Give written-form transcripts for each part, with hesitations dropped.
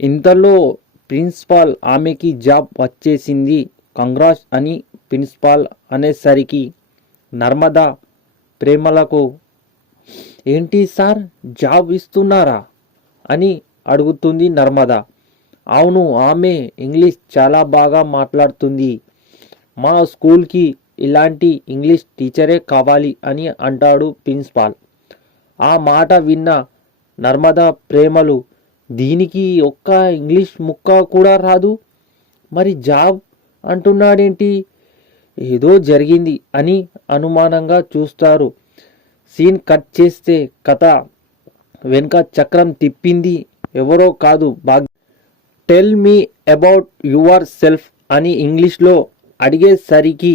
ఇంతలో ప్రిన్సిపాల్ ఆమెకి జాబ్ వచ్చేసింది కంగ్రాట్స్ అని ప్రిన్సిపాల్ అనేసరికి నర్మద ప్రేమలకు ఏంటి సార్ జాబ్ ఇస్తున్నారా అని అడుగుతుంది నర్మద. అవును, ఆమె ఇంగ్లీష్ చాలా బాగా మాట్లాడుతుంది, మా స్కూల్కి ఇలాంటి ఇంగ్లీష్ టీచరే కావాలి అని అంటాడు ప్రిన్సిపాల్. ఆ మాట విన్న నర్మద ప్రేమలు దీనికి ఒక్క ఇంగ్లీష్ ముక్క కూడా రాదు, మరి జాబ్ అంటున్నాడేంటి, ఏదో జరిగింది అని అనుమానంగా చూస్తారు. సీన్ కట్ చేస్తే కథ వెనుక చక్రం తిప్పింది ఎవరో కాదు Bhagya. Tell me about yourself అని ఇంగ్లీష్లో అడిగేసరికి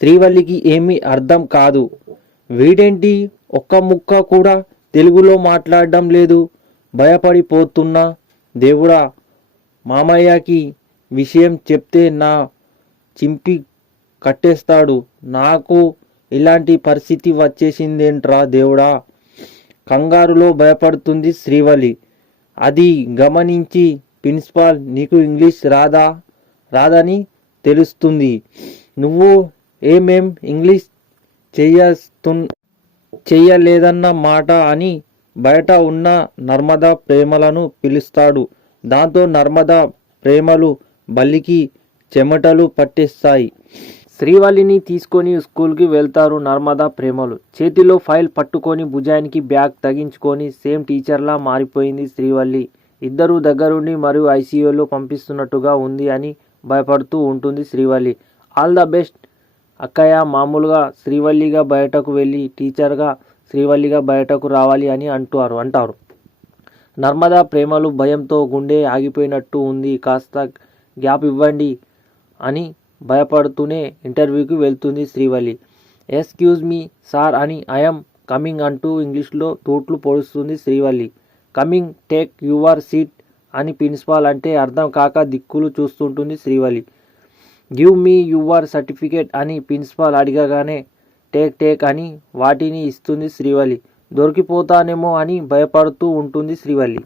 శ్రీవల్లికి ఏమీ అర్థం కాదు. వీడేంటి ఒక్క ముక్క కూడా తెలుగులో మాట్లాడడం లేదు, భయపడిపోతున్నా. దేవుడా, మామయ్యకి విషయం చెప్తే నా చింపి కట్టేస్తాడు, నాకు ఇలాంటి పరిస్థితి వచ్చేసిందేంట్రా దేవుడా. కంగారులో భయపడుతుంది శ్రీవల్లి. అది గమనించి ప్రిన్సిపాల్ నీకు ఇంగ్లీష్ రాదని తెలుస్తుంది, నువ్వు ఏమేం ఇంగ్లీష్ చెయ్యలేదన్న మాట అని బయట ఉన్న నర్మద ప్రేమలను పిలుస్తాడు. దాంతో నర్మద ప్రేమలు బల్లికి చెమటలు పట్టేస్తాయి. శ్రీవల్లిని తీసుకొని స్కూల్కి వెళ్తారు నర్మద ప్రేమలు. చేతిలో ఫైల్ పట్టుకొని భుజానికి బ్యాగ్ తగించుకొని సేమ్ టీచర్లా మారిపోయింది శ్రీవల్లి. ఇద్దరు దగ్గరుండి మరియు ఐసీయూలో పంపిస్తున్నట్టుగా ఉంది అని భయపడుతూ ఉంటుంది శ్రీవల్లి. ఆల్ ద బెస్ట్ అక్కయ్య. మామూలుగా శ్రీవల్లిగా బయటకు వెళ్ళి టీచర్గా శ్రీవల్లిగా బయటకు రావాలి అని అంటారు. నర్మదా ప్రేమలు భయంతో గుండె ఆగిపోయినట్టు ఉంది, కాస్త గ్యాప్ ఇవ్వండి అని భయపడుతూనే ఇంటర్వ్యూకి వెళ్తుంది శ్రీవల్లి. ఎక్స్క్యూజ్ మీ సార్ అని ఐఎమ్ కమింగ్ అంటూ ఇంగ్లీష్లో తూట్లు పొడుస్తుంది Srivalli. Coming, take your seat అని ప్రిన్సిపాల్ అంటే అర్థం కాక దిక్కులు చూస్తుంటుంది Srivalli. Give me your certificate అని ప్రిన్సిపాల్ అడగగానే టేక్ అని వాటిని ఇస్తుంది శ్రీవల్లి. దొరికిపోతానేమో అని భయపడుతూ ఉంటుంది శ్రీవల్లి.